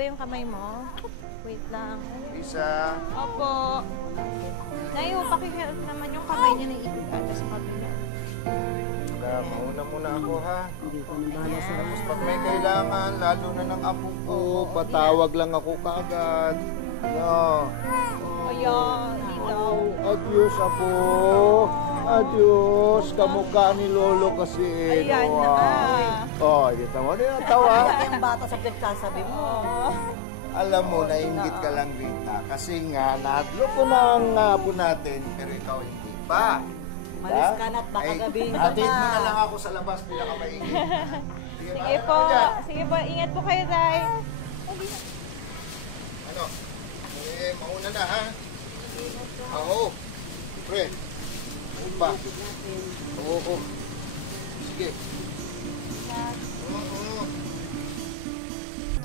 ba yung kamay mo? Wait lang. Lisa. Opo. Nay, pakihelp naman yung kamay niya na ikot ata sa kabila. Mauna muna ako, ha? Tapos pag may kailangan, lalo na ng apo ko, patawag lang ako kaagad. No. Ayan, dito. Adios, apo. Adios. Kamukha ni Lolo kasi. Ayan na. Oh, kita mo na yung tawa. Yung bata sa pinagsasabi mo. Alam mo, nainggit ka lang, Rita. Kasi nga, nahadlo ko na ang apo natin, pero ikaw hindi pa. Malis ka na't baka gabihin ka Atid mo na lang ako sa labas, hindi ka maingit. Sige po. Sige po, ingat po kayo, Tay. Ano? Mauna na, ha? Oo. Pre. Upa. Oo. Sige.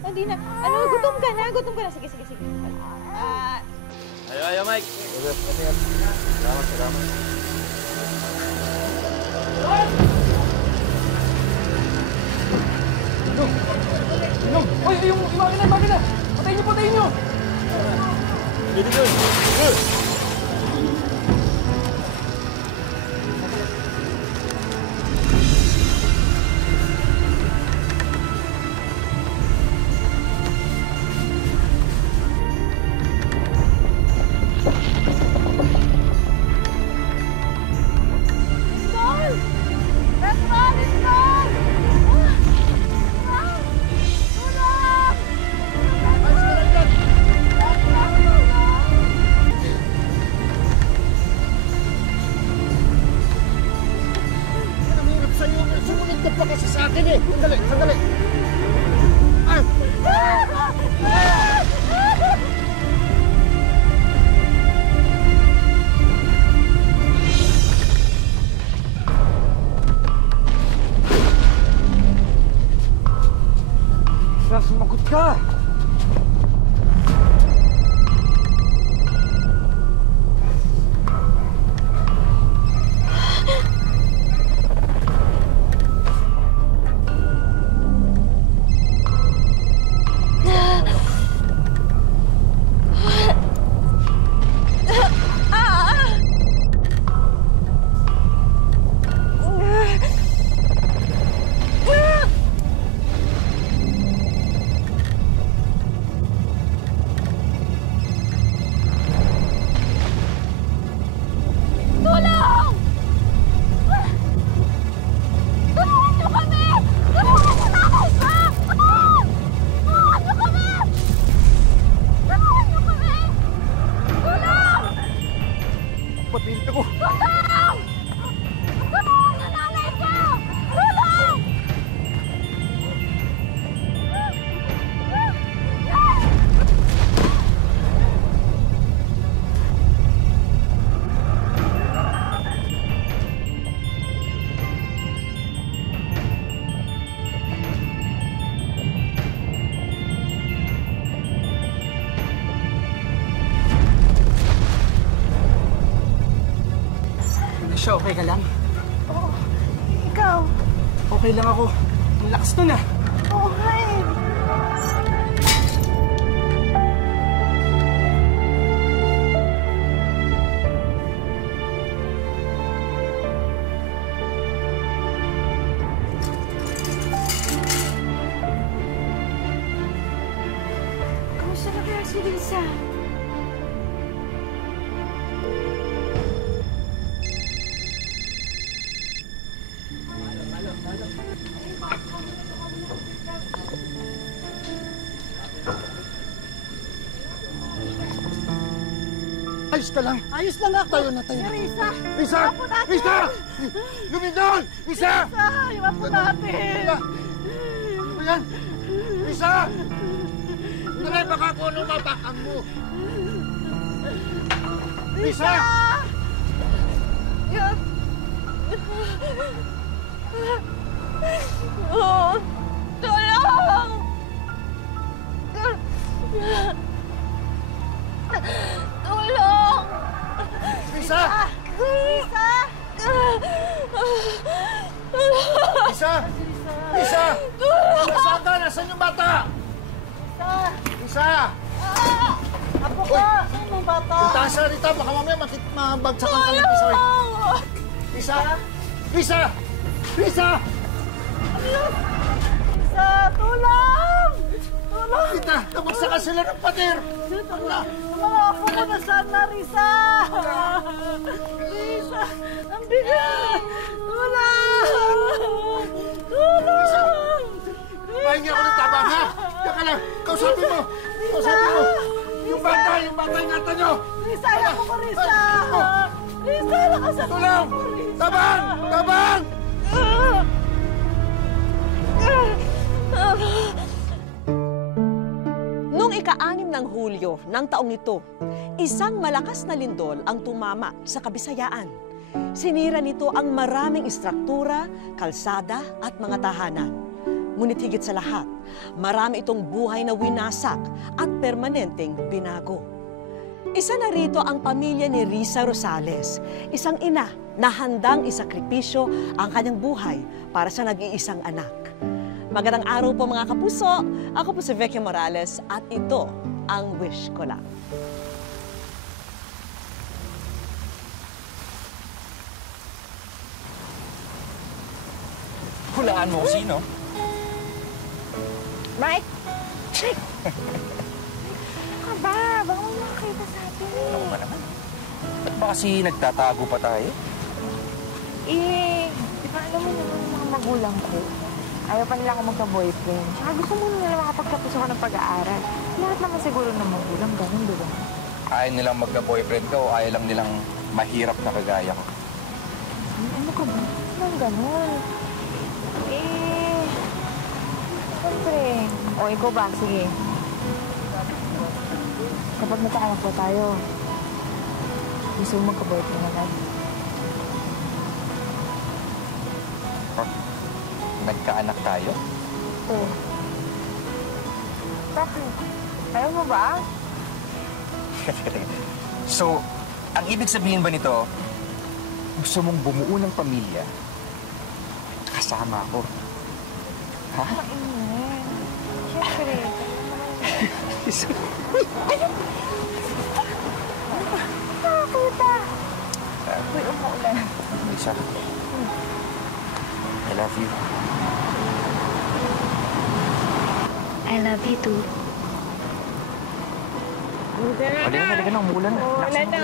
Hindi na. Ano, gutom ka na. Gutom ka na. Sige, sige, sige. Ayo, Mike. Salamat, salamat. Uy, yung makina! Patayin nyo! Dito doon! Sandali! Sumagot ka! Siya, okay ka lang? Oo. Ikaw? Okay lang ako. Ang lakas nun ah. Oo nga eh. Kamusta na kaya si Lisa? Ayos ka lang! Ayos lang ako! Tayo na, tayo na! Risa! Lisa! Yung apo natin! Lisa! Lumindol! Lisa! Risa! Yung apo natin! Ano ba yan? Lisa! Tara, baka ako ano matakang mo! Lisa! Oh, tulong! Tulong! Lisa! Lisa! Lisa! Lisa! Tulong! Nasaan ka? Nasaan yung bata? Risa! Risa! Apo ka! Saan ang bata? Taas na, Rita. Baka mamaya mabagsakan ka ng pisoy. Risa! Risa! Risa! Risa! Tulong! Tulong! Rita, nabagsakan sila ng pader. Mga apo ko na sana, Risa! Risa! Ang bigat! Tulong! Tulong! Pahingi ako ng tabang, ha? Teka lang, kausapin mo! Kausapin mo! Yung bata, ingatan nyo! Risa, alam ko, Risa! Risa, lakasan mo Tulong! ako, Risa! Tabang! Tabang! Noong ika-6 ng Hulyo ng taong ito, isang malakas na lindol ang tumama sa Kabisayaan. Sinira nito ang maraming istruktura, kalsada at mga tahanan. Ngunit higit sa lahat, marami itong buhay na winasak at permanenteng binago. Isa na rito ang pamilya ni Risa Rosales, isang ina na handang isakripisyo ang kanyang buhay para sa nag-iisang anak. Magandang araw po mga kapuso, ako po si Vicky Morales at ito ang Wish Ko Lang. Hulaan mo kung sino. Mike! Ano ba? Baka may makakita sa atin eh. Ano ba naman? Ba't ba kasi nagtatago pa tayo? Eh, di ba alam mo naman yung mga magulang ko? Ayaw pa nila ako magka-boyfriend. Tsaka gusto mo nila makapagtapos ako ng pag-aaral. Lahat naman siguro ng magulang, ganun, di ba? Ayaw nilang magka-boyfriend ka o ayaw lang nilang mahirap na kagaya ko? Ano ka ba? Anong ganun? Eh, siyempre. O, ikaw ba? Sige. Kapag nagkaanak po tayo, gusto mo magka-boyfriend agad? Nagkaanak tayo? Oo. Bakit? Ayaw mo ba? So, ang ibig sabihin ba nito, gusto mong bumuo ng pamilya kasama ako? Ha? Mainit. Siyempre. Nakakita. Uy, umuulan. Lisa, I love you. I love you too. Halika na, umuulan na. Umuulan na.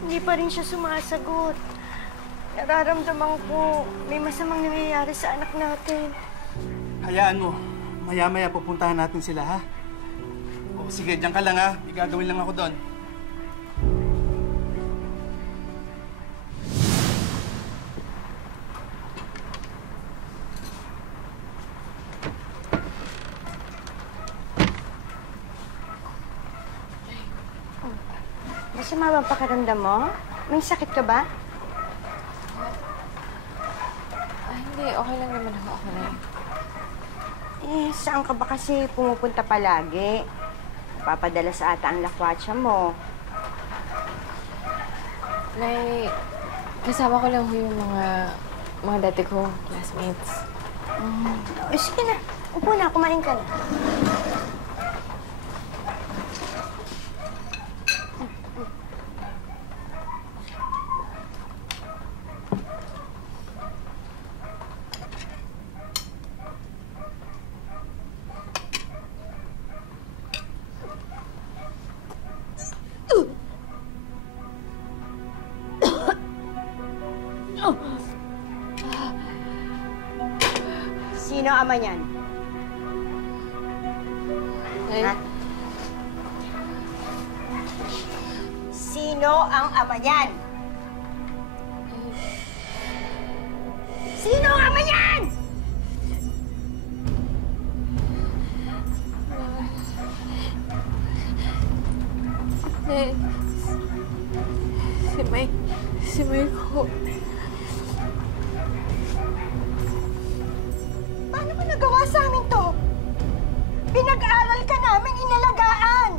Hindi pa rin siya sumasagot. Nararamdaman ko may masamang nangyayari sa anak natin. Hayaan mo. Maya-maya pupuntahan natin sila, ha? O, sige, diyan ka lang, ha? May gagawin lang ako doon. Masama ba ang pakiramdam mo? May sakit ka ba? Hindi. Okay lang naman ako. Okay lang. Eh, saan ka ba kasi pumupunta palagi? Papadala sa ata ang lakwatsa mo. Nay, kasama ko lang ho yung mga dati ko, classmates. O, sige na. Upo na, kumain ka na. Sino ama niyan? Nay, Ha? Sino ang ama niyan? Sino ang ama niyan? Nay, si Mike ho. Paano mo nagawa sa amin to? Pinag-aral ka namin, inalagaan.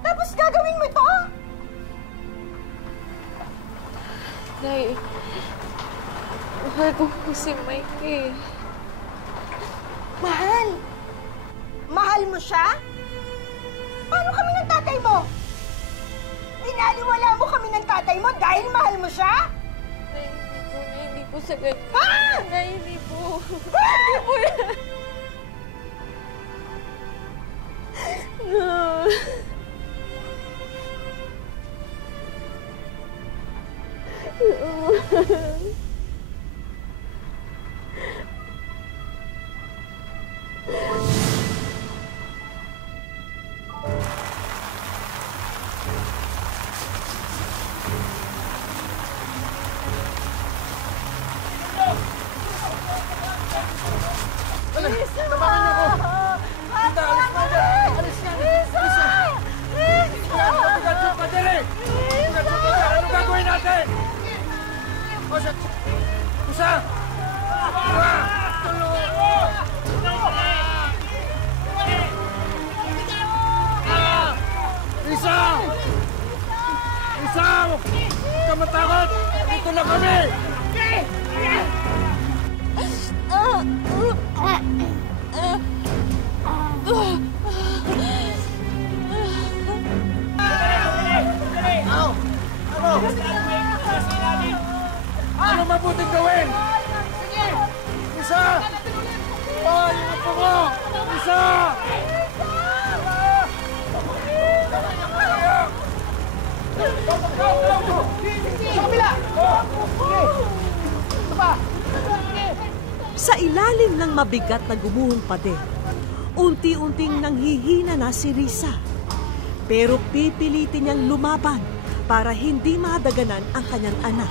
Tapos gagawin mo to? Nay, mahal ko po si Mike eh. Mahal? Mahal mo siya? Paano kami ng tatay mo? Binaliwala mo kami ng tatay mo dahil mahal mo siya? Nay, hindi po sa ganun. Ah! Nay, hindi po. Hindi po yan. No. Ano mabuting gawin? Sige! Isa! Oh, yung apo ko! Isa! Sa ilalim ng mabigat na gumuhong pader, unti-unting nanghihina na si Risa. Pero pipilitin niyang lumaban para hindi madaganan ang kanyang anak.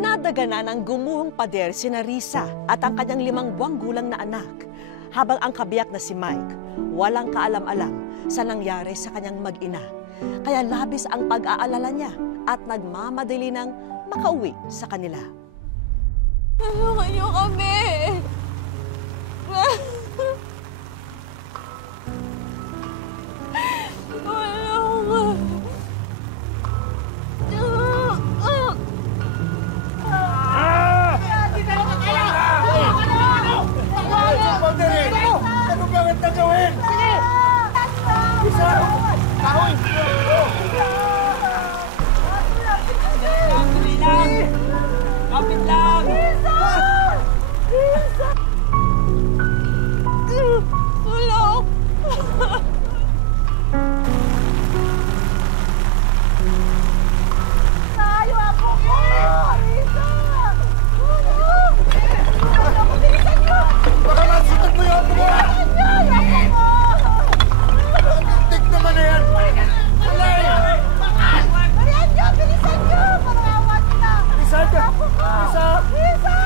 Nadaganan ang gumuhong pader sina Risa at ang kanyang 5 buwang gulang na anak, habang ang kabiyak na si Mike walang kaalam-alam sa nangyari sa kanyang mag-ina. Kaya labis ang pag-aalala niya at nagmamadali ng makauwi sa kanila. Tulungan niyo kami. Ano bakit na gawin? Sige! Isa! Kahoy! Kapit lang! Tulong! Tayo ako ko! Risa! Tulong! Bilisan niyo! Baka nasutag mo yung apo mo! Bilisan niyo! Ako ko! Tik naman na yan! Alay! Bilisan niyo! Bilisan niyo! Parang awa nila! Isa ka! Ako ko! Isa! Risa!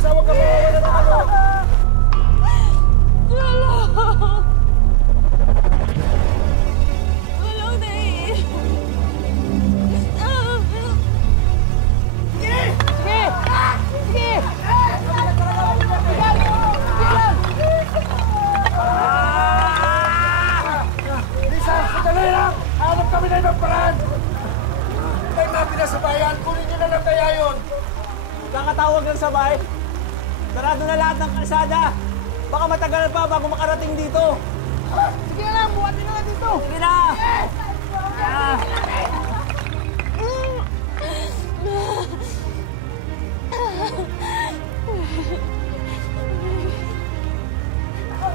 Isa, huwag ka mawawala ng ano! Tulong! Tulong, Nay! Lisa, sandali lang! Hanap kami na ibang paraan! May mapina sa bayan, kunin nyo na lang kaya yun! Kakatawag lang sa bahay. Sarado na lahat ng kalsada. Baka matagal pa bago makarating dito. Sige na lang, buhatin na lang dito! Sige na!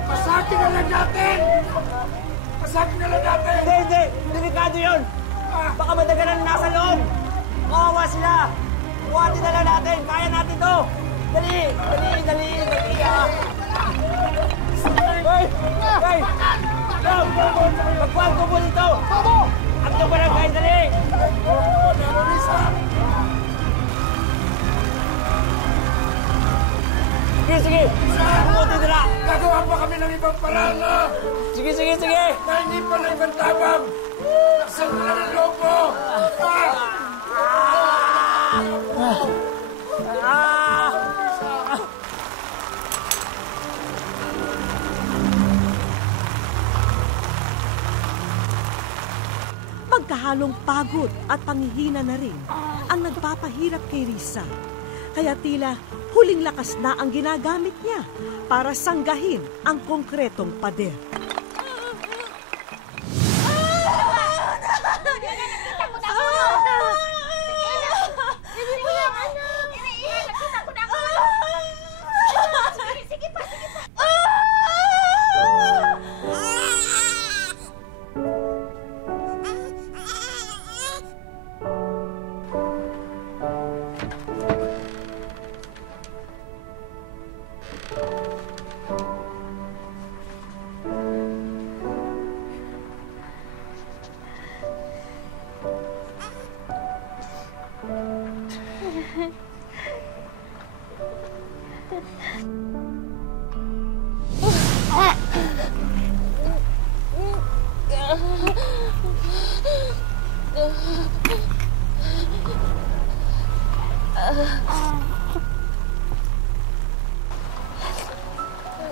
Pasakin na lang natin! Pasakin na lang natin! Hindi! Delikado yun! Baka matagalan na nasa loob. Kawawa sila. Buhatin na lang natin. Kaya natin to. Dali! Dali! Hoy! Hoy! Magkuhan ko po dito! Ang ito ba lang kayo? Dali! Sige! Buti nila! Gagawa pa kami ng ibang paraan na! Sige! Na hindi pa na ibang tabang! Laksan na lang ang loob mo! halong pagod at panghihina na rin ang nagpapahirap kay Risa. Kaya tila huling lakas na ang ginagamit niya para sanggahin ang konkretong pader.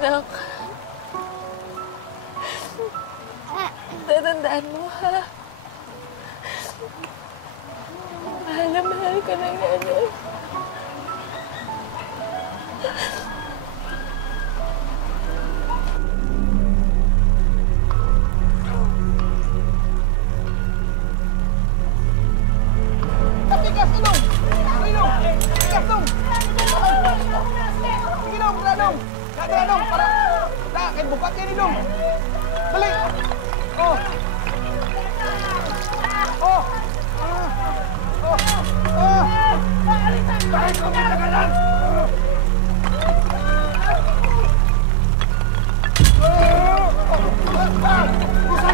Anak, tatandaan mo, ha? Mahal na mahal ka ng nanay. Tigas, Ninong! Ninong! Tigas, Nong! Ninong, Ranong! Ranong, para... Kain buka kayo, Ninong! Dali! Oh! Oh! Oh! Oh! Bakit ko matagalan? Isa!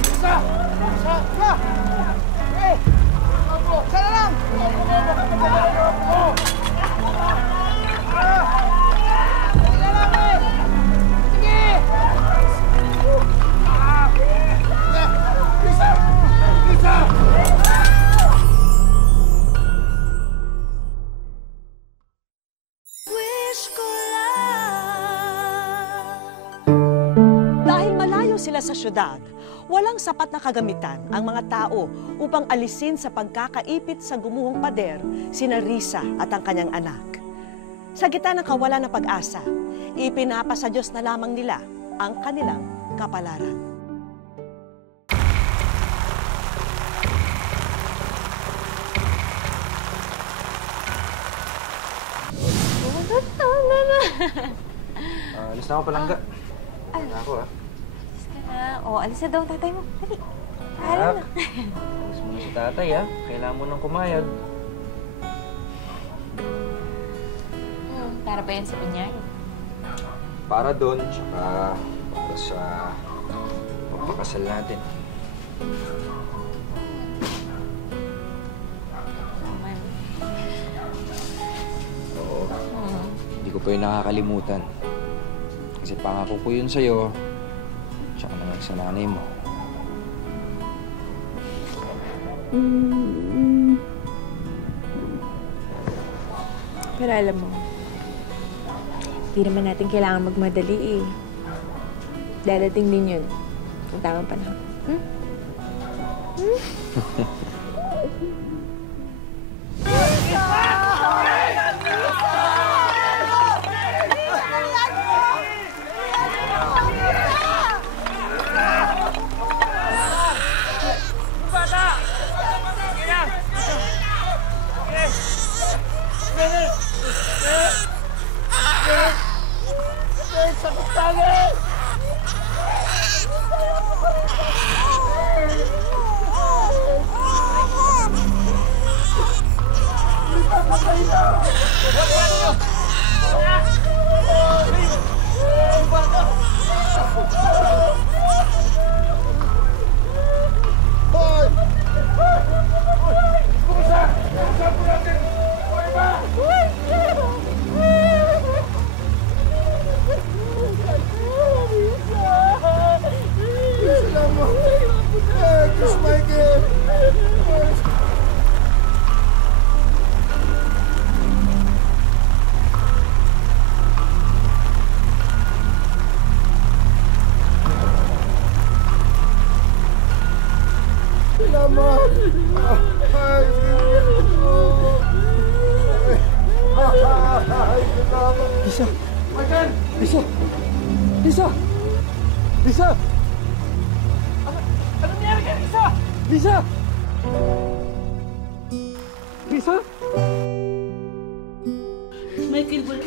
Isa! Isa! Eh! Sana lang! Sige lang eh! Sige! Lisa! Lisa! Dahil malayo sila sa syudad, walang sapat na kagamitan ang mga tao upang alisin sa pagkakaipit sa gumuhong pader sina Risa at ang kanyang anak. Sa gitna ng kawalan ng pag-asa, ipinapa sa Diyos na lamang nila ang kanilang kapalaran. Alis na ako, Palangga. Wala ako, ha? Alis na daw ang tatay mo. Dali. Anak, alis mo na si tatay, ha? Kailangan mo nang kumayod. Para ba yan sa pinyay? Para doon, tsaka para sa pagpakasal natin. Oo. Hindi ko pa yun nakakalimutan. Kasi pangako ko yun sa'yo, tsaka naman sa nanay mo. Pero alam mo, hindi naman natin kailangan magmadali eh. Dadating din yun. Ang tamang panahon. Lisa! Michael! Lisa! Lisa! Lisa! Ano nangyari kay Lisa? Lisa! Lisa? Michael, balik.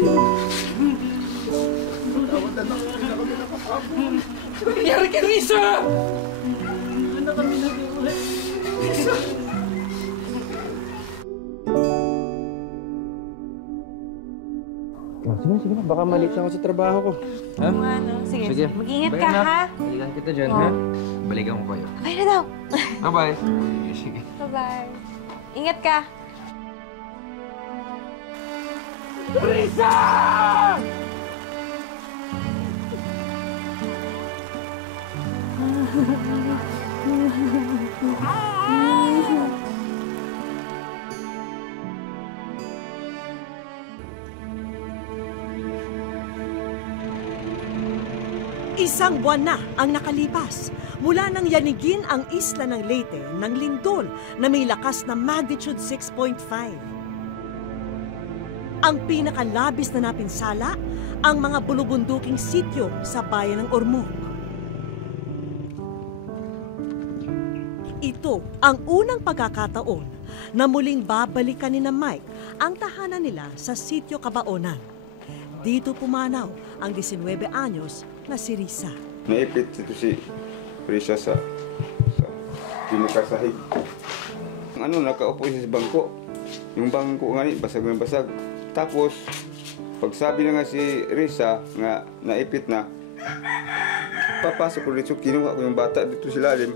Ano nangyari kay Lisa? Ano kami nag-iwalay? Lisa! Sige na. Baka malit lang ako sa trabaho ko. Ha? Ano? Sige, mag-ingat ka, Bye, ha? Balikan kita dyan, ha? Balikan ko kayo. Okay na daw. Bye-bye. Sige. Bye-bye. Ingat ka. Lisa! Isang buwan na ang nakalipas mula nang yanigin ang isla ng Leyte ng lindol na may lakas na magnitude 6.5. Ang pinakalabis na napinsala, ang mga bulubunduking sityo sa bayan ng Ormoc. Ito ang unang pagkakataon na muling babalikan ni na Mike ang tahanan nila sa sityo Cabaonan. Dito pumanaw ang 19 anyos na si Risa. Naipit ito si Risa sa pinakasahig. Nakaupo siya sa bangko. Yung bangko nga basag na basag. Tapos, pagsabi na nga si Risa nga naipit na, papasok ko dito, kinuha ko yung bata dito sa lalim.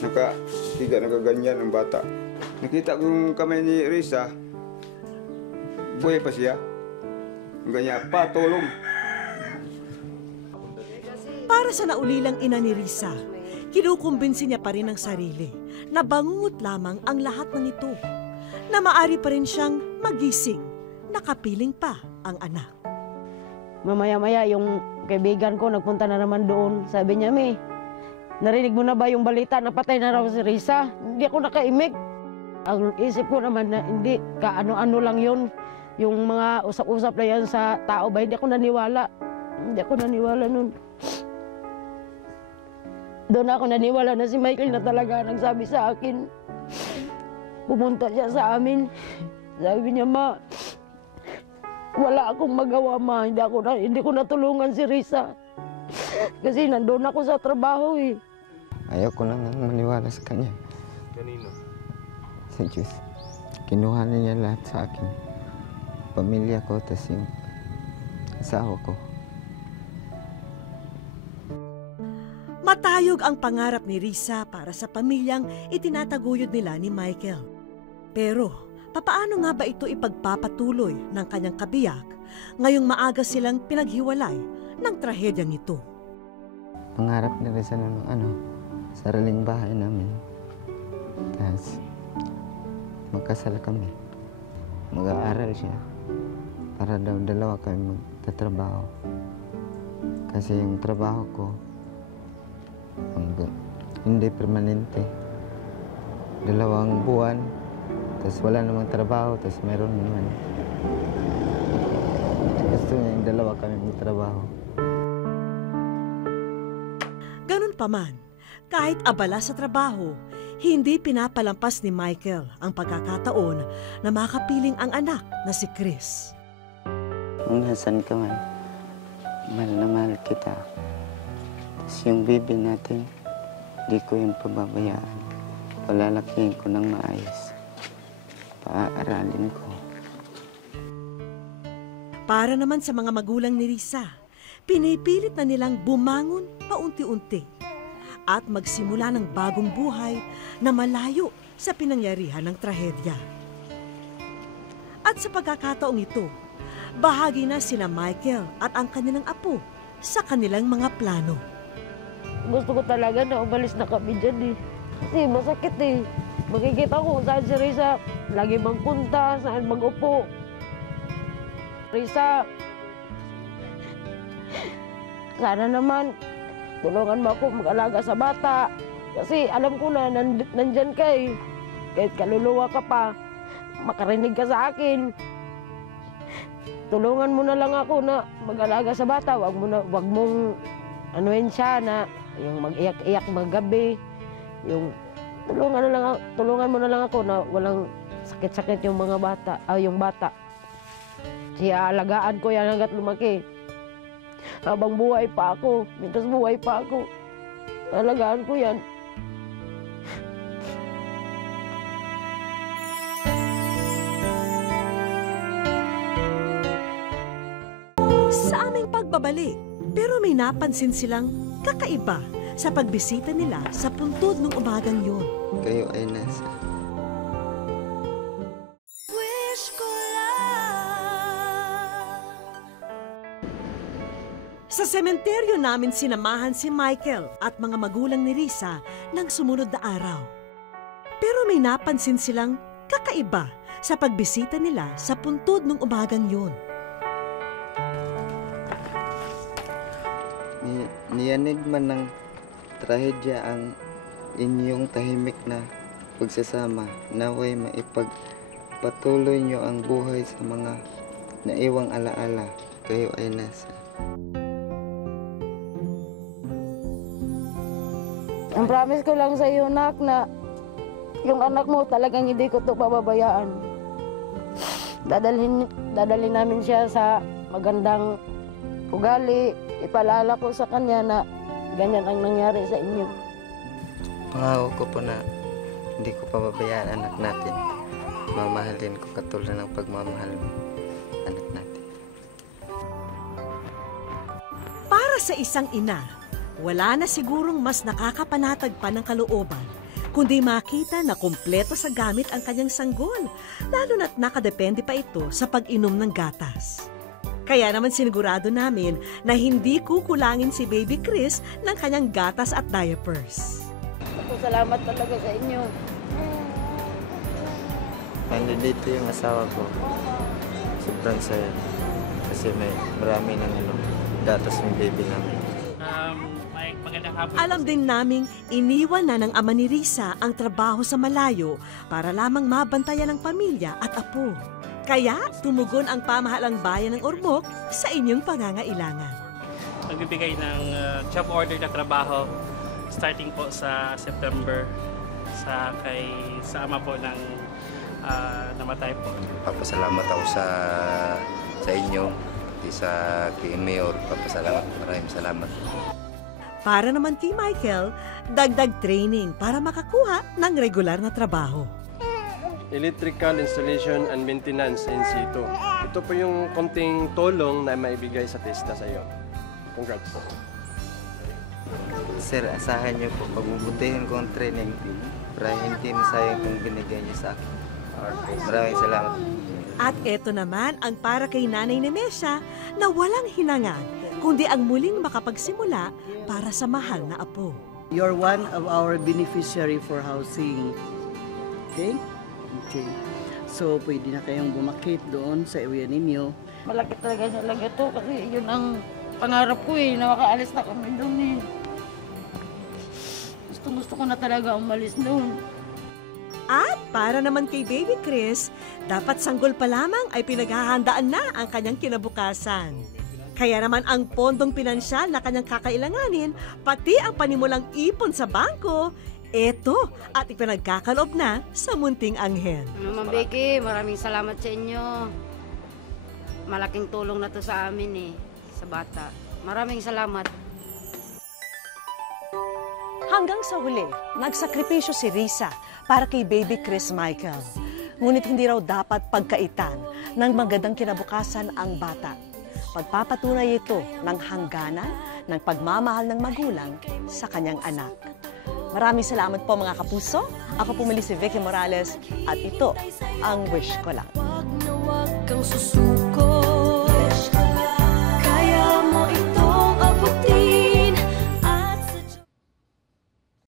Nakaganyan ang bata. Nakita ko yung kamay ni Risa, buhay pa siya. Ganyan, patulong. Para sa naulilang ina ni Risa, kinukumbinsi niya pa rin ang sarili na bangungot lamang ang lahat ng ito, na maari pa rin siyang magising, nakapiling pa ang anak. Mamaya-maya yung kaibigan ko nagpunta na naman doon. Sabi niya, "Mi, narinig mo na ba yung balita na patay na raw si Risa?" Hindi ako nakaimik. Ang isip ko naman na hindi, kaano-ano lang yun. Yung mga usap-usap na yan sa tao ba, hindi ako naniwala. Hindi ako naniwala nun. Doon ako naniwala na si Michael na talaga nagsabi sa akin. Pumunta siya sa amin. Sabi niya, "Ma, wala akong magawa, Ma. Hindi ko natulungan si Risa. Kasi nandun ako sa trabaho eh." Ayoko na nga maniwala sa kanya. Kanino? Sa Diyos. Kinuha niya lahat sa akin. Pamilya ko, tas yung asawa ko. Matayog ang pangarap ni Risa para sa pamilyang itinataguyod nila ni Michael. Pero, papaano nga ba ito ipagpapatuloy ng kanyang kabiyak ngayong maaga silang pinaghiwalay ng trahedyang ito? Pangarap ni Risa ng sariling bahay namin. Tapos, magkasal kami. Mag-aaral siya. Para daw dalawa kami magtatrabaho. Kasi yung trabaho ko, hindi permanente. 2 buwan, tapos wala namang trabaho, tapos meron naman. Gusto niya yung 2 kami magtrabaho. Ganun pa man, kahit abala sa trabaho, hindi pinapalampas ni Michael ang pagkakataon na makapiling ang anak na si Chris. Kung nasan ka man, mahal na mahal kita. Tapos yung baby natin, di ko yung pababayaan. Palalakihin ko ng maayos. Paaaralin ko. Para naman sa mga magulang ni Risa, pinipilit na nilang bumangon paunti-unti at magsimula ng bagong buhay na malayo sa pinangyarihan ng trahedya. At sa pagkakataong ito, bahagi na sina Michael at ang kanilang apo sa kanilang mga plano. Gusto ko talaga na umalis na kami dyan eh. Kasi masakit eh. Makikita ko kung saan si Risa lagi magpunta, saan mag-upo. Risa, sana naman tulungan mo ako mag-alaga sa bata. Kasi alam ko na nandyan ka eh. Kahit kaluluwa ka pa, makarinig ka sa akin. tulungan mo na lang ako na mag-alaga sa bata. Wag mong anuhin siya na yung mag-iyak-iyak magabi. Yung tulungan mo na lang ako na walang sakit-sakit yung mga bata, yung bata. Siya alagaan ko yan hanggat lumaki. Habang buhay pa ako, mintas buhay pa ako, alagaan ko yan. Sa aming pagbabalik, pero may napansin silang kakaiba sa pagbisita nila sa puntod ng umagang yun. Kayo ay nasa. Sa sementeryo namin sinamahan si Michael at mga magulang ni Risa ng sumunod na araw. Pero may napansin silang kakaiba sa pagbisita nila sa puntod ng umagang yun. Niyanig man ng trahedya ang inyong tahimik na pagsasama. Naway maipagpatuloy nyo ang buhay sa mga naiwang alaala. Kayo ay nasa. Ang promise ko lang sa iyo, Nak, na yung anak mo talagang hindi ko ito pababayaan. Dadalhin namin siya sa magandang ugali. Ipaalala ko sa kanya na ganyan ang nangyari sa inyo. Pangako ko po na hindi ko pababayaan anak natin. Mamahalin ko katulad ng pagmamahal mo, anak natin. Para sa isang ina, wala na sigurong mas nakakapanatag pa ng kalooban kundi makita na kumpleto sa gamit ang kanyang sanggol, lalo na't nakadepende pa ito sa pag-inom ng gatas. Kaya naman sinigurado namin na hindi kukulangin si Baby Chris ng kanyang gatas at diapers. Salamat talaga sa inyo. Nandito yung asawa ko. Sobrang saya. Kasi may marami ng gatas ng baby namin. Alam din naming iniwan na ng ama ni Risa ang trabaho sa malayo para lamang mabantayan ang pamilya at apo. Kaya tumugon ang pamahalang bayan ng Ormoc sa inyong pangangailangan. Magbibigay ng job order na trabaho starting po sa September sa ama po ng namatay po. Papasalamat ako sa inyo, kay Mayor. Papasalamat, maraming salamat. Para naman kay Michael, dagdag training para makakuha ng regular na trabaho. Electrical installation and maintenance in situ. Ito po yung konting tulong na maibigay sa TESDA sa iyo. Congrats. Sir, asahan niyo po, pagbubutihin ko ang training para hindi masayang kung binigay niyo sa akin. Maraming salamat. At eto naman ang para kay Nanay Nemesha na walang hinangad, kundi ang muling makapagsimula para sa mahal na apo. You're one of our beneficiary for housing. Okay? Okay. So, pwede na kayong bumakit doon sa area ninyo. Malaki talaga to kasi yun ang pangarap ko na makaalis na kami doon Gusto ko na talaga umalis doon. At para naman kay Baby Chris, dapat sanggol pa lamang ay pinaghahandaan na ang kanyang kinabukasan. Kaya naman ang pondong pinansyal na kanyang kakailanganin, pati ang panimulang ipon sa bangko, eto at ipinagkakaloob na sa munting anghel. Mama Becky, maraming salamat sa inyo. Malaking tulong na to sa amin sa bata. Maraming salamat. Hanggang sa huli, nagsakripisyo si Risa para kay Baby Chris Michael. Ngunit hindi raw dapat pagkaitan ng magandang kinabukasan ang bata. Pagpapatunay ito ng hangganan ng pagmamahal ng magulang sa kanyang anak. Maraming salamat po mga kapuso. Ako pumili si Vicky Morales at ito ang wish ko lang. Wag na wag kang susuko.